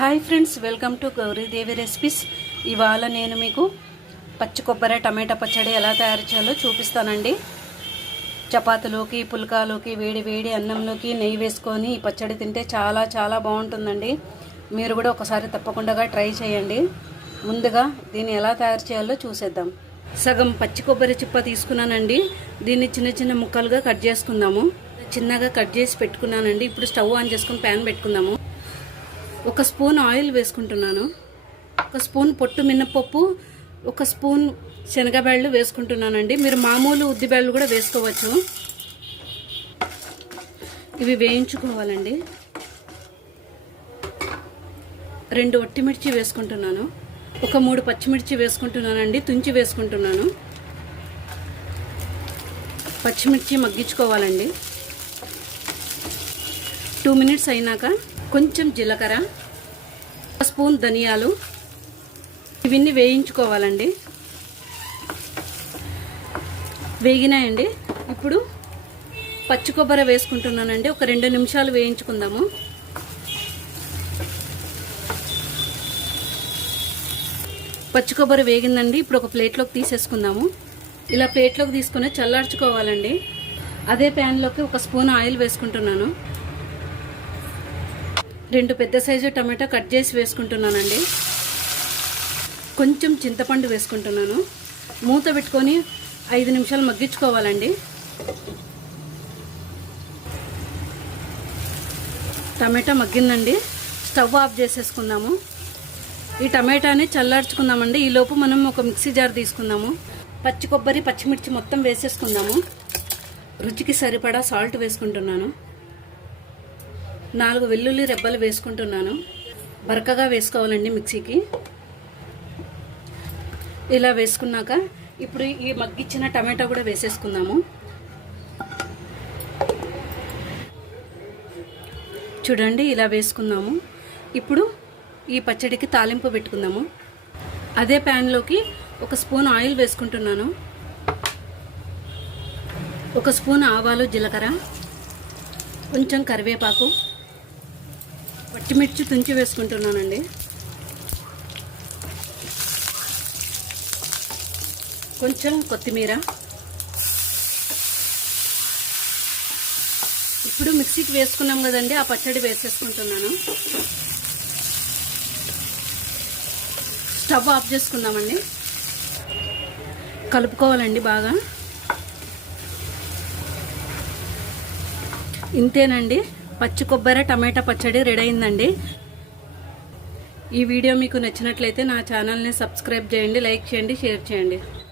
Hi friends, welcome to Gauri Devi recipes. ఇవాళ నేను మీకు పచ్చి కొబ్బరి టమాటా పచ్చడి ఎలా తయారు చేయాలో చూపిస్తానండి. చపాతీలోకి, పుల్కాలోకి, వేడి వేడి అన్నంలోకి నెయ్యి వేసుకొని ఈ పచ్చడి తింటే చాలా చాలా బాగుంటుందండి. మీరు కూడా ఒకసారి తప్పకుండా ట్రై చేయండి. ముందుగా దీన్ని ఎలా తయారు చేయాలో చూసేద్దాం. సగం పచ్చి కొబ్బరి చిప్ప తీసుకున్నానండి. దీన్ని చిన్న చిన్న ముక్కలుగా కట్ చేసుకుందాము. చిన్నగా కట్ చేసి పెట్టుకున్నానండి. ఇప్పుడు స్టవ్ ఆన్ చేసుకుని ప్యాన్ పెట్టుకుందాము. ఒక స్పూన్ ఆయిల్ వేసుకుంటున్నాను. ఒక స్పూన్ పొట్టు మినపప్పు, ఒక స్పూన్ శనగబెళ్ళు వేసుకుంటున్నానండి. మీరు మామూలు ఉద్దిబెళ్ళు కూడా వేసుకోవచ్చు. ఇవి వేయించుకోవాలండి. 2 ఒట్టిమిర్చి వేసుకుంటున్నాను. ఒక 3 పచ్చిమిర్చి వేసుకుంటున్నానండి. తుంచి వేసుకుంటున్నాను. పచ్చిమిర్చి మగ్గించుకోవాలండి. 2 మినిట్స్ అయినాక కొంచెం జీలకర్ర, 1 స్పూన్ ధనియాలు, ఇవన్నీ వేయించుకోవాలండి. వేగినాయండి. ఇప్పుడు పచ్చి కొబ్బరి వేసుకుంటున్నానండి. ఒక 2 నిమిషాలు వేయించుకుందాము. పచ్చి కొబ్బరి వేగిందండి. ఇప్పుడు ఒక ప్లేట్లోకి తీసేసుకుందాము. ఇలా ప్లేట్లోకి తీసుకొని చల్లార్చుకోవాలండి. అదే ప్యాన్లోకి 1 స్పూన్ ఆయిల్ వేసుకుంటున్నాను. 2 పెద్ద సైజు టమాటా కట్ చేసి వేసుకుంటున్నానండి. కొంచెం చింతపండు వేసుకుంటున్నాను. మూత పెట్టుకొని 5 నిమిషాలు మగ్గించుకోవాలండి. టమాటా మగ్గిందండి. స్టవ్ ఆఫ్ చేసేసుకుందాము. ఈ టమాటాని చల్లార్చుకుందామండి. ఈలోపు మనం ఒక మిక్సీ జార్ తీసుకుందాము. పచ్చి కొబ్బరి, పచ్చిమిర్చి మొత్తం వేసేసుకుందాము. రుచికి సరిపడా సాల్ట్ వేసుకుంటున్నాను. 4 వెల్లుల్లి రెబ్బలు వేసుకుంటున్నాను. బరకగా వేసుకోవాలండి మిక్సీకి. ఇలా వేసుకున్నాక ఇప్పుడు ఈ మగ్గిచ్చిన టమాటా కూడా వేసేసుకుందాము. చూడండి, ఇలా వేసుకుందాము. ఇప్పుడు ఈ పచ్చడికి తాలింపు పెట్టుకుందాము. అదే ప్యాన్లోకి 1 స్పూన్ ఆయిల్ వేసుకుంటున్నాను. 1 స్పూన్ ఆవాలు, జీలకర్ర, కొంచెం కరివేపాకు, పచ్చిమిర్చి తుంచి వేసుకుంటున్నానండి. కొంచెం కొత్తిమీర. ఇప్పుడు మిక్సీకి వేసుకున్నాం కదండి, ఆ పచ్చడి వేసేసుకుంటున్నాను. స్టవ్ ఆఫ్ చేసుకుందామండి. కలుపుకోవాలండి బాగా. ఇంతేనండి, పచ్చి కొబ్బరి టమాటా పచ్చడి రెడీ అయిందండి. ఈ వీడియో మీకు నచ్చినట్లయితే నా ఛానల్ని సబ్స్క్రైబ్ చేయండి, లైక్ చేయండి, షేర్ చేయండి.